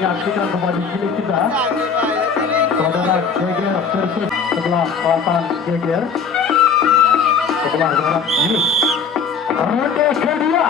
menyaksikan kembali cilik kita saudara Geger versus sebelah selatan Geger sebelah barat Yus ronde kedua.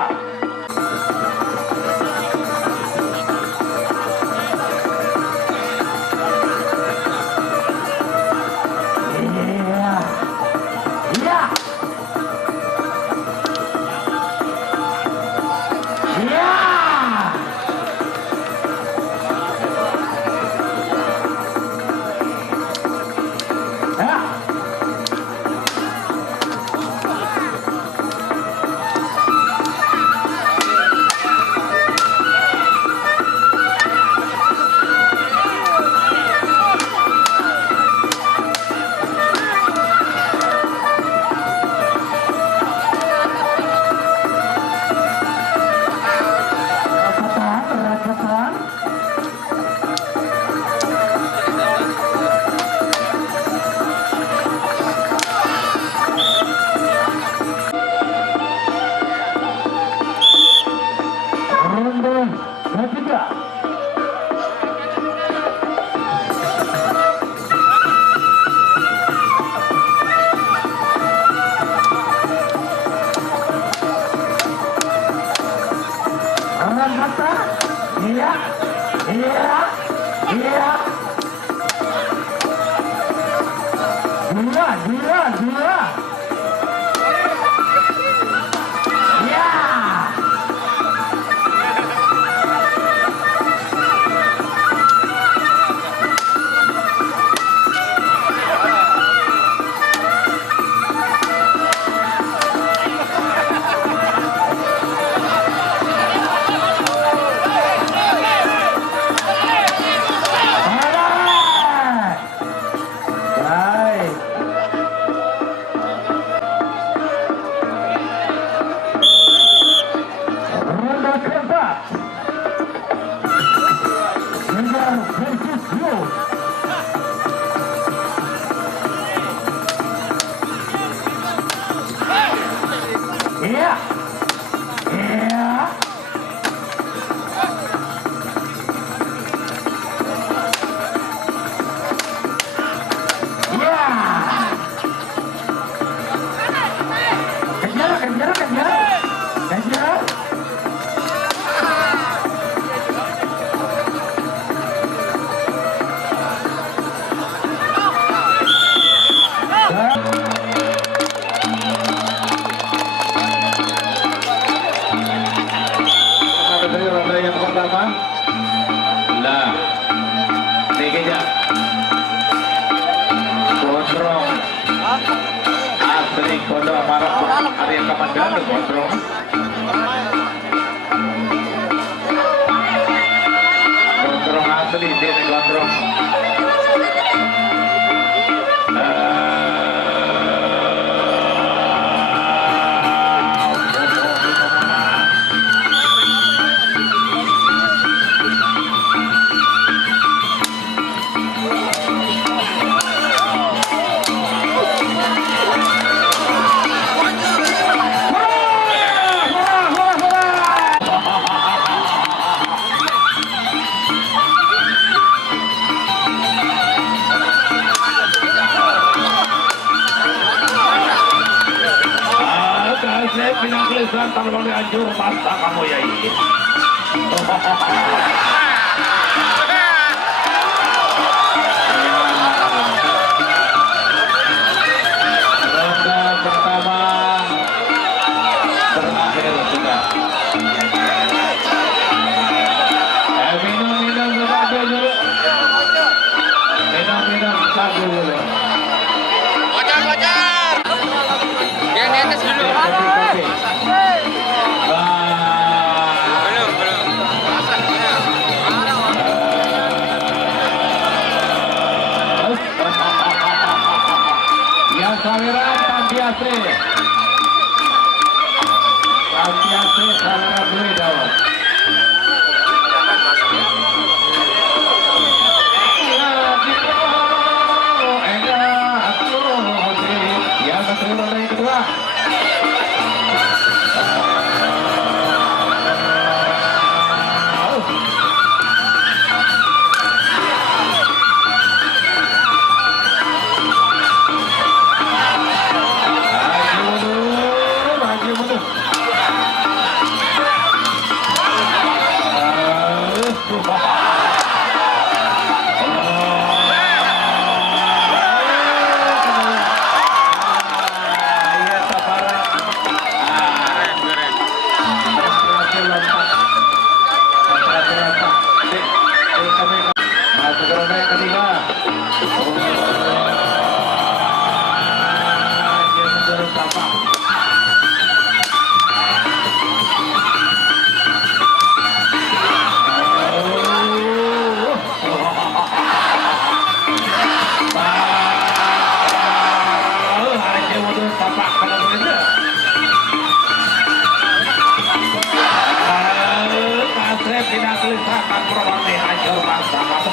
gantar oleh anjur masa kamu ya ini. Ronde pertama berakhir sudah. Minum sambil dulu. Minum sambil dulu. Bocor. Yang di atas dulu. Kopi. Belum. Yang saweran Tantiase saweran dulu dawat. Yang kedua yang kedua. Lagi mundur. Masuk ke ronde yang ketiga. Dia mundur tapak. Dia mundur tapak kalau begitu. Kasep tidak kelisahkan perwali hancur bangsa kamu.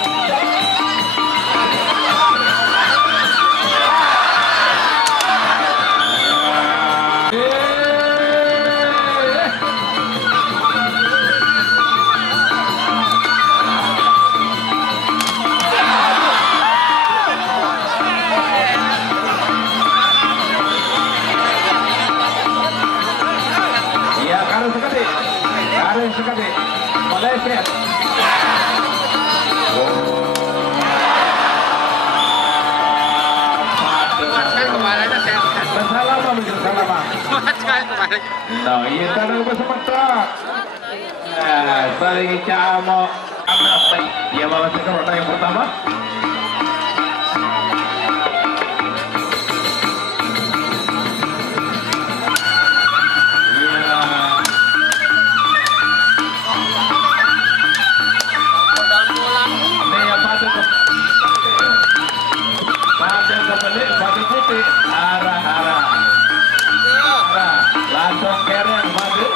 Iya, karo sekali. Malaysia. Kuat sekali kepalanya saya. Bersalaman begitu salaman. Kuat sekali kepalanya. Nah, iya tanah bersemangat. Saling camo. Dia bawa ke ronde yang pertama. Pada putih arah langsung kereng madu.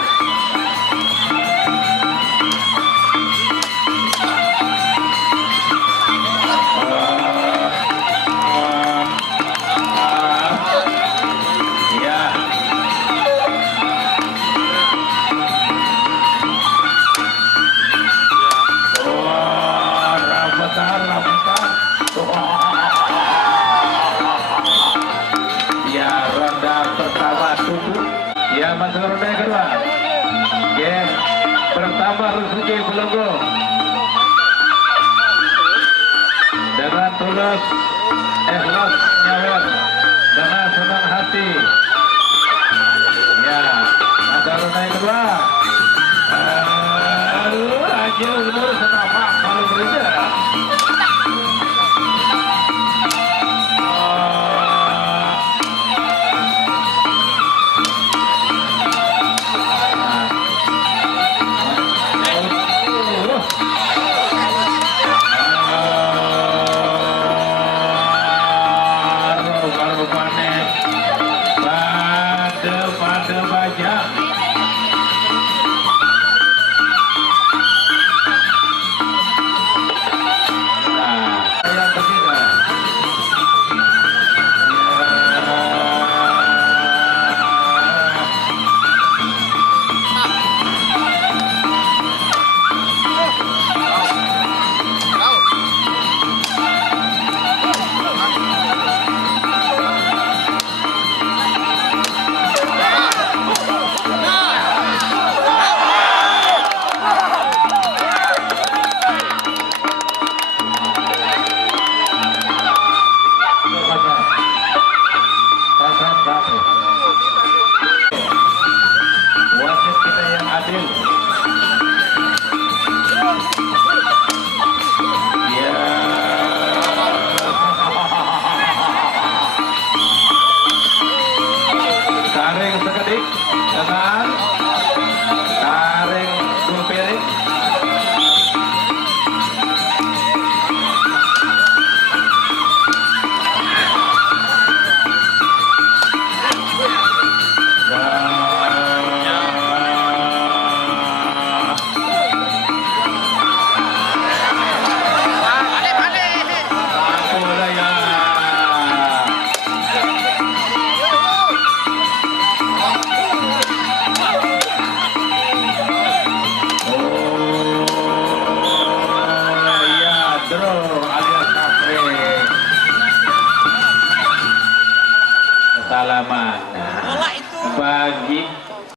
Ya. Rambutan. Ya, ronde pertama tutup. Ya, masuk ronde kedua. Yes, bertambah rezeki Belenggu. Dengan tulus, ikhlas nyawer, dengan senang hati. Ya, masuk ronde kedua. Aja umur senapak kalau berbeda. Pada baja berhasil.